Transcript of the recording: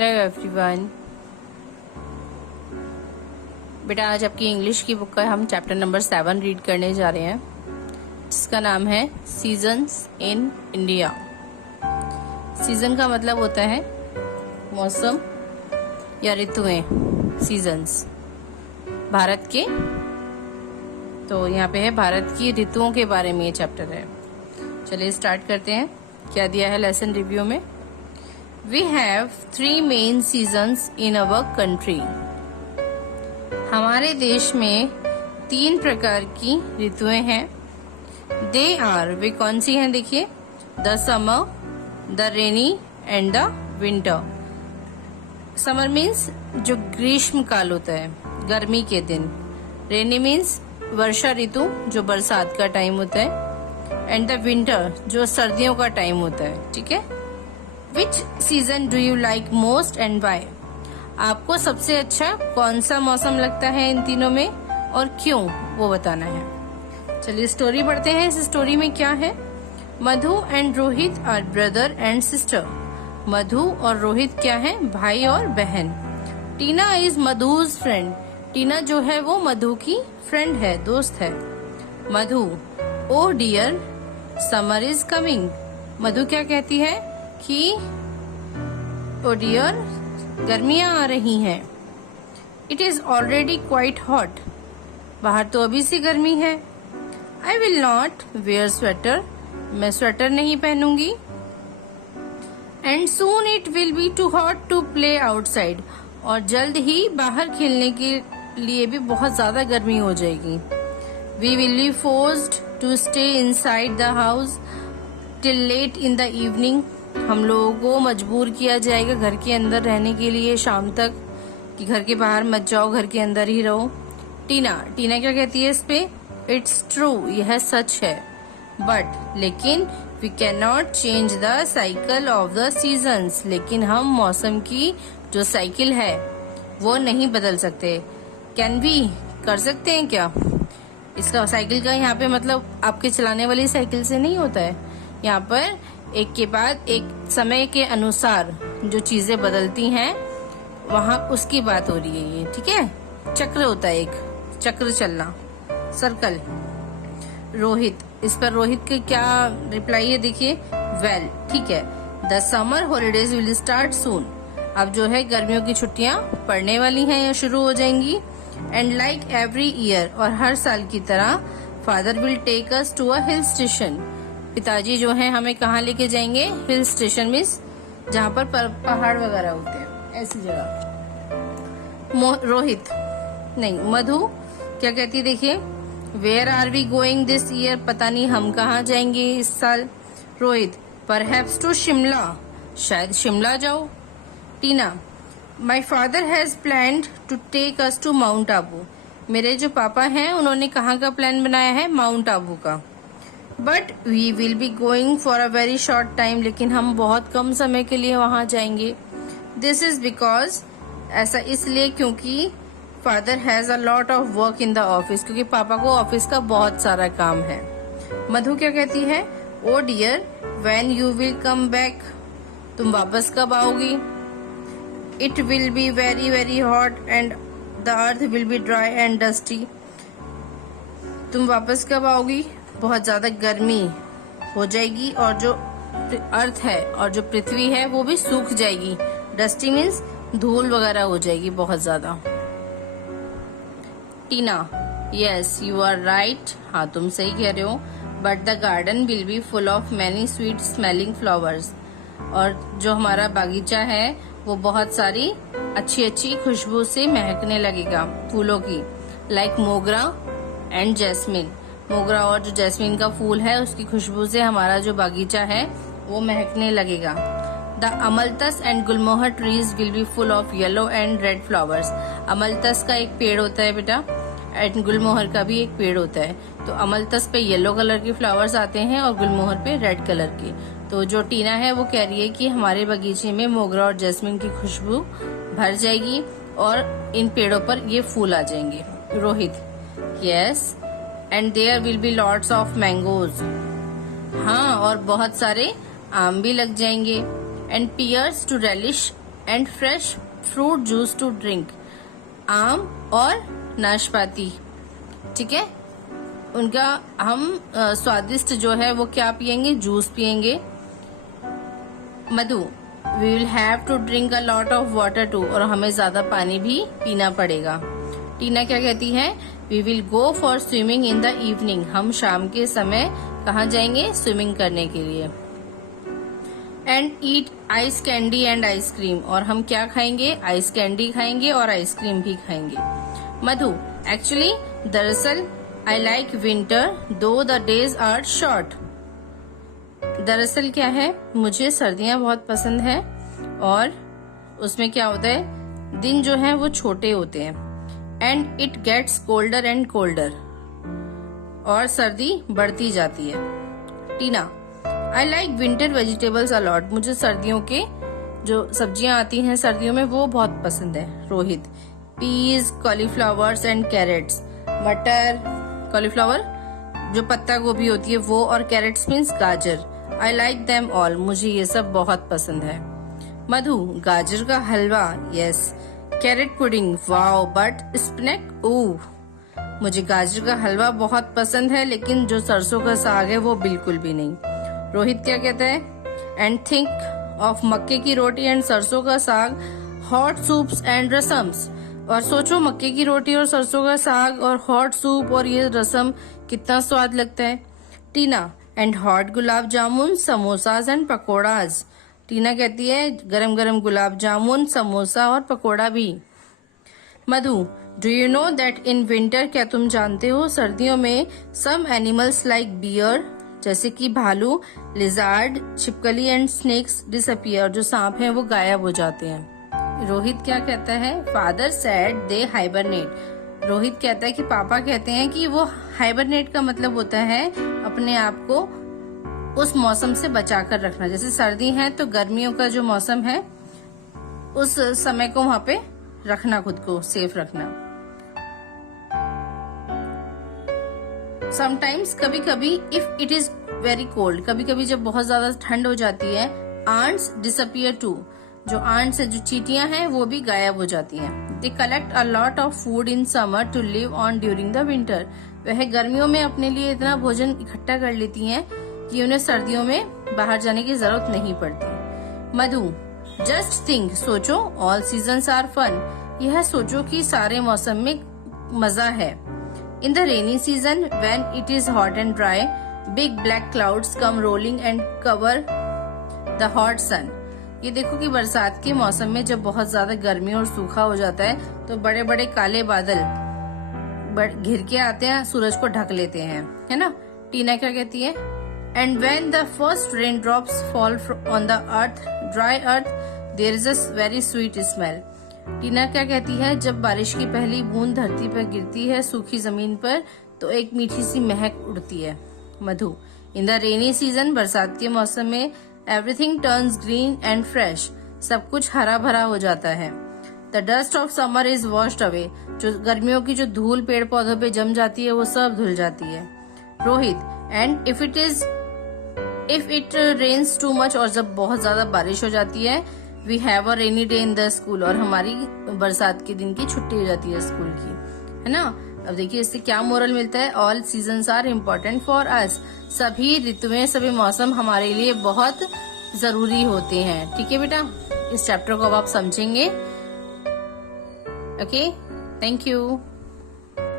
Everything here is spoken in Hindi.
Hello everyone. बेटा आज आपकी इंग्लिश की बुक का हम चैप्टर नंबर 7 रीड करने जा रहे हैं, जिसका नाम है सीजन्स इन इंडिया। सीजन का मतलब होता है मौसम या ऋतुएं, सीजन्स भारत के। तो यहाँ पे है भारत की ऋतुओं के बारे में ये चैप्टर है। चलिए स्टार्ट करते हैं। क्या दिया है लेसन रिव्यू में? We have 3 main seasons in our country. हमारे देश में 3 प्रकार की ऋतुएं हैं। They are, वे कौन सी हैं देखिए, the summer, the rainy and the winter. Summer means जो ग्रीष्म काल होता है, गर्मी के दिन। Rainy means वर्षा ऋतु, जो बरसात का टाइम होता है। And the winter, जो सर्दियों का टाइम होता है। ठीक है। Which season do you like most and why? आपको सबसे अच्छा कौन सा मौसम लगता है इन तीनों में और क्यों, वो बताना है। चलिए स्टोरी पढ़ते हैं। इस स्टोरी में क्या है? Madhu and Rohit are brother and sister. Madhu और रोहित क्या है? भाई और बहन। टीना इज मधुज फ्रेंड। टीना जो है वो मधु की फ्रेंड है, दोस्त है। मधु, ओ डियर समर इज कमिंग। मधु क्या कहती है कि ओ डियर गर्मियां आ रही हैं। It is already quite hot. बाहर तो अभी से गर्मी है। I will not wear sweater. मैं स्वेटर नहीं पहनूंगी। And soon it will be too hot to play outside. और जल्द ही बाहर खेलने के लिए भी बहुत ज्यादा गर्मी हो जाएगी। We will be forced to stay inside the house till late in the evening. हम लोगों को मजबूर किया जाएगा घर के अंदर रहने के लिए शाम तक, कि घर के बाहर मत जाओ, घर के अंदर ही रहो। टीना क्या कहती है इस पे? इट्स ट्रू, यह सच है। बट लेकिन we can not change the cycle of the seasons. लेकिन हम मौसम की जो साइकिल है वो नहीं बदल सकते। कैन वी, कर सकते हैं क्या? इसका साइकिल का यहाँ पे मतलब आपके चलाने वाली साइकिल से नहीं होता है। यहाँ पर एक के बाद एक समय के अनुसार जो चीजें बदलती हैं वहां उसकी बात हो रही है ये। ठीक है। चक्र होता है, एक चक्र चलना, सर्कल। रोहित, इस पर रोहित के क्या रिप्लाई है देखिए। वेल, ठीक है, the summer holidays will start सून। अब जो है गर्मियों की छुट्टियां पड़ने वाली हैं या शुरू हो जाएंगी। एंड लाइक एवरी ईयर, और हर साल की तरह, father will take us to a hill station. पिताजी जो हैं हमें कहाँ लेके जाएंगे? हिल स्टेशन मीन्स जहाँ पर पहाड़ वगैरह होते हैं, ऐसी जगह। रोहित नहीं, मधु क्या कहती देखिए, where are we going this year. पता नहीं हम कहाँ जाएंगे इस साल। रोहित, परहैप्स टू शिमला, शायद शिमला जाओ। Tina, my father has planned to take us to mount Abu. मेरे जो पापा हैं उन्होंने कहाँ का प्लान बनाया है? माउंट आबू का। But we will be going for a very short time. लेकिन हम बहुत कम समय के लिए वहां जाएंगे। दिस इज बिकॉज, ऐसा इसलिए क्योंकि father has a lot of work in the office. क्योंकि पापा को ऑफिस का बहुत सारा काम है। मधु क्या कहती है? Oh dear when you will come back. तुम वापस कब आओगी? It will be very very hot and the earth will be dry and dusty. तुम वापस कब आओगी? बहुत ज्यादा गर्मी हो जाएगी और जो अर्थ है और जो पृथ्वी है वो भी सूख जाएगी। डस्टी मीन्स धूल वगैरह हो जाएगी बहुत ज्यादा। टीना, यस यू आर राइट। हाँ तुम सही कह रहे हो। But the garden will be full of many sweet smelling flowers. और जो हमारा बागीचा है वो बहुत सारी अच्छी अच्छी खुशबू से महकने लगेगा फूलों की। लाइक मोगरा एंड जैस्मिन। मोगरा और जो जैस्मिन का फूल है उसकी खुशबू से हमारा जो बागीचा है वो महकने लगेगा। The amaltas and gulmohar trees will be full of yellow and red flowers. अमलतस का एक पेड़ होता है बेटा, एंड गुलमोहर का भी एक पेड़ होता है। तो अमलतस पे येलो कलर के फ्लावर्स आते हैं और गुलमोहर पे रेड कलर के। तो जो टीना है वो कह रही है कि हमारे बगीचे में मोगरा और जैस्मिन की खुशबू भर जाएगी और इन पेड़ों पर ये फूल आ जाएंगे। Rohit, yes and there will be lots of mangoes. हाँ, और बहुत सारे आम भी लग जाएंगे। And pears to relish and fresh fruit juice to drink, आम और नाशपाती। ठीक है, उनका हम स्वादिष्ट जो है वो क्या पियेंगे, जूस पियेंगे। Madhu, we will have to drink a lot of water too, और हमें ज्यादा पानी भी पीना पड़ेगा। टीना क्या कहती है, we will go for swimming in the evening, हम शाम के समय कहाँ जाएंगे, स्विमिंग करने के लिए। And eat ice candy and ice cream, और हम क्या खाएंगे, आइस कैंडी खाएंगे और आइसक्रीम भी खाएंगे। मधु, एक्चुअली दरअसल आई लाइक विंटर दो द डेज आर शॉर्ट, दरअसल क्या है, मुझे सर्दियां बहुत पसंद है और उसमें क्या होता है, दिन जो है वो छोटे होते हैं। And it gets colder and colder, और सर्दी बढ़ती जाती है। Tina, I like winter vegetables a lot, मुझे सर्दियों के जो सब्जियां आती हैं सर्दियों में वो बहुत पसंद है। Rohit, peas, cauliflowers and carrots, मटर, कॉलीफ्लावर जो पत्ता गोभी होती है वो, और कैरेट्स मीन्स गाजर। आई लाइक देम ऑल, मुझे ये सब बहुत पसंद है। मधु, गाजर का हलवा, yes. Carrot pudding, wow, but spinach, oh, मुझे गाजर का हलवा बहुत पसंद है लेकिन जो सरसों का साग है वो बिल्कुल भी नहीं। रोहित क्या कहता है, एंड थिंक ऑफ मक्के की रोटी एंड सरसों का साग, हॉट सूप्स एंड रसम्स, और सोचो मक्के की रोटी और सरसों का साग और हॉट सूप और ये रसम कितना स्वाद लगता है। Tina, and hot gulab jamun, samosas and pakoras, Tina कहती है गरम गरम गुलाब जामुन, समोसा और पकोड़ा भी। Madhu, do you know that in winter, क्या तुम जानते हो सर्दियों में सम एनिमल्स लाइक बियर, जैसे कि भालू, लिजार्ड, छिपकली एंड स्नेक्स डिसअपियर, जो सांप हैं वो गायब हो जाते हैं। रोहित क्या कहता है, father said they hibernate, Rohit कहता है कि पापा कहते हैं कि वो हाइबरनेट का मतलब होता है अपने आप को उस मौसम से बचाकर रखना, जैसे सर्दी है तो गर्मियों का जो मौसम है उस समय को वहां पे रखना, खुद को सेफ रखना। समटाइम्स, कभी कभी, if it is very cold, कभी कभी जब बहुत ज्यादा ठंड हो जाती है, आंट्स डिसअपियर टू, जो आंट्स है, जो चींटियां हैं वो भी गायब हो जाती हैं। They collect a lot of food in summer to live on during the winter, वह गर्मियों में अपने लिए इतना भोजन इकट्ठा कर लेती हैं कि उन्हें सर्दियों में बाहर जाने की जरूरत नहीं पड़ती। मधु, जस्ट थिंक, सोचो, ऑल सीजन्स आर फन, यह सोचो कि सारे मौसम में मजा है। In the rainy season when it is hot and dry, big black clouds come rolling and cover the hot sun, ये देखो कि बरसात के मौसम में जब बहुत ज्यादा गर्मी और सूखा हो जाता है तो बड़े बड़े काले बादल घिर के आते हैं, सूरज को ढक लेते हैं, है ना। टीना क्या कहती है, and when the first rain drops fall on the earth, dry earth, there is a very sweet smell. Tina क्या कहती है, जब बारिश की पहली बूंद धरती पर गिरती है सूखी जमीन पर तो एक मीठी सी महक उड़ती है। मधु, इन द रेनी सीजन, बरसात के मौसम में, everything turns green and fresh, सब कुछ हरा भरा हो जाता है। The dust of summer is washed away, जो गर्मियों की जो धूल पेड़ पौधों पे जम जाती है वो सब धुल जाती है। Rohit, and if it rains too much, और जब बहुत ज्यादा बारिश हो जाती है, we have a rainy day in the school, और हमारी बरसात के दिन की छुट्टी हो जाती है स्कूल की, है ना। अब देखिए इससे क्या मोरल मिलता है, all seasons are important for us, सभी ऋतुएं, सभी मौसम हमारे लिए बहुत जरूरी होते हैं। ठीक है बेटा, इस चैप्टर को अब आप समझेंगे। Okay, thank you.